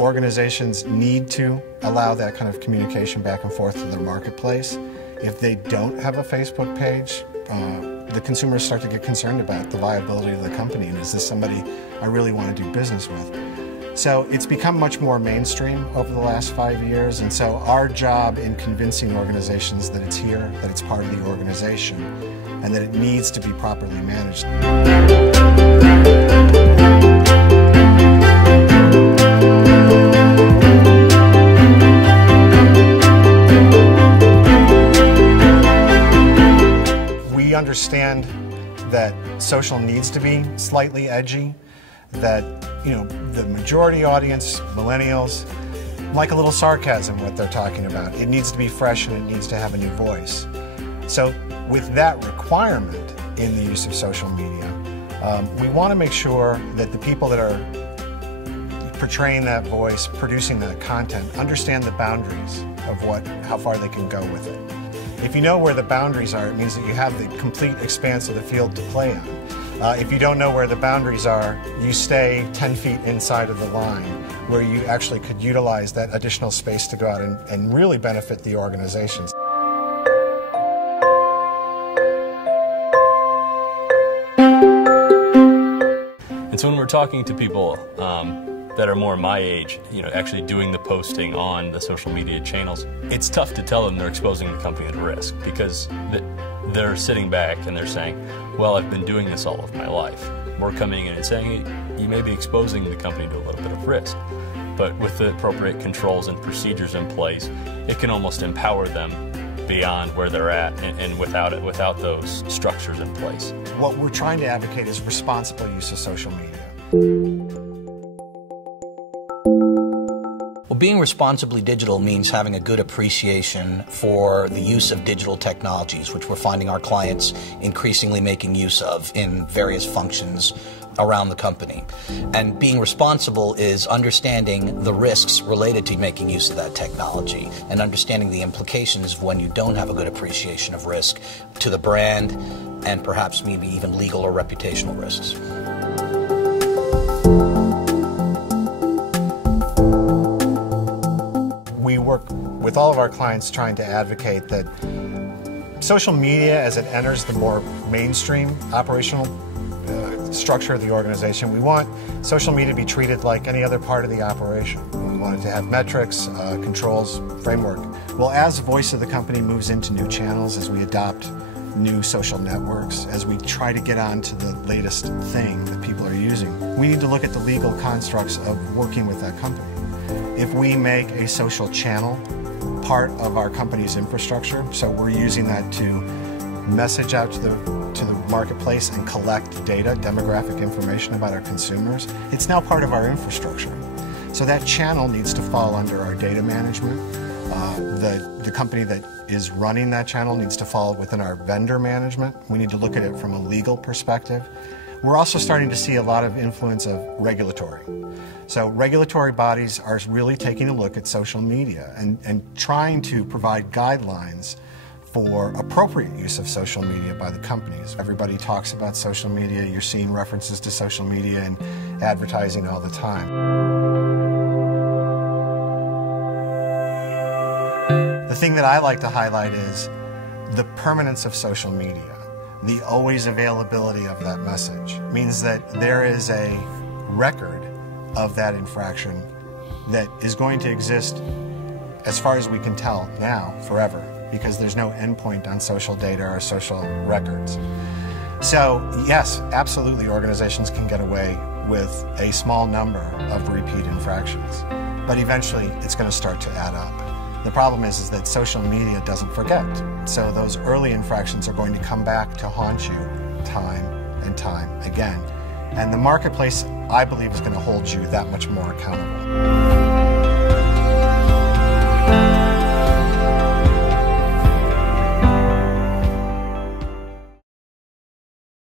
Organizations need to allow that kind of communication back and forth to their marketplace. If they don't have a Facebook page, the consumers start to get concerned about the viability of the company, and is this somebody I really want to do business with? So it's become much more mainstream over the last 5 years, and so our job in convincing organizations that it's here, that it's part of the organization, and that it needs to be properly managed. We understand that social needs to be slightly edgy, that the majority audience, millennials, like a little sarcasm what they're talking about. It needs to be fresh and it needs to have a new voice. So with that requirement in the use of social media, we want to make sure that the people that are portraying that voice, producing that content, understand the boundaries of how far they can go with it. If you know where the boundaries are, it means that you have the complete expanse of the field to play on. If you don't know where the boundaries are, you stay 10 feet inside of the line, where you actually could utilize that additional space to go out and really benefit the organizations. And so when we're talking to people that are more my age, actually doing the posting on the social media channels, it's tough to tell them they're exposing the company to risk, because they're sitting back and they're saying, well, I've been doing this all of my life. We're coming in and saying, hey, you may be exposing the company to a little bit of risk, but with the appropriate controls and procedures in place, it can almost empower them beyond where they're at, and without those structures in place. What we're trying to advocate is responsible use of social media. Well, being responsibly digital means having a good appreciation for the use of digital technologies, which we're finding our clients increasingly making use of in various functions around the company. And being responsible is understanding the risks related to making use of that technology and understanding the implications of when you don't have a good appreciation of risk to the brand and perhaps maybe even legal or reputational risks. We work with all of our clients trying to advocate that social media, as it enters the more mainstream operational structure of the organization, we want social media to be treated like any other part of the operation. We want it to have metrics, controls, framework. Well, as the voice of the company moves into new channels, as we adopt new social networks, as we try to get on to the latest thing that people are using, we need to look at the legal constructs of working with that company. If we make a social channel part of our company's infrastructure, so we're using that to message out to the marketplace and collect data, demographic information about our consumers, it's now part of our infrastructure. So that channel needs to fall under our data management. The company that is running that channel needs to fall within our vendor management. We need to look at it from a legal perspective. We're also starting to see a lot of influence of regulatory. So regulatory bodies are really taking a look at social media and trying to provide guidelines for appropriate use of social media by the companies. Everybody talks about social media. You're seeing references to social media and advertising all the time. The thing that I like to highlight is the permanence of social media. The always availability of that message means that there is a record of that infraction that is going to exist, as far as we can tell now, forever, because there's no endpoint on social data or social records. So yes, absolutely, organizations can get away with a small number of repeat infractions, but eventually it's going to start to add up. The problem is that social media doesn't forget, so those early infractions are going to come back to haunt you time and time again. And the marketplace, I believe, is going to hold you that much more accountable.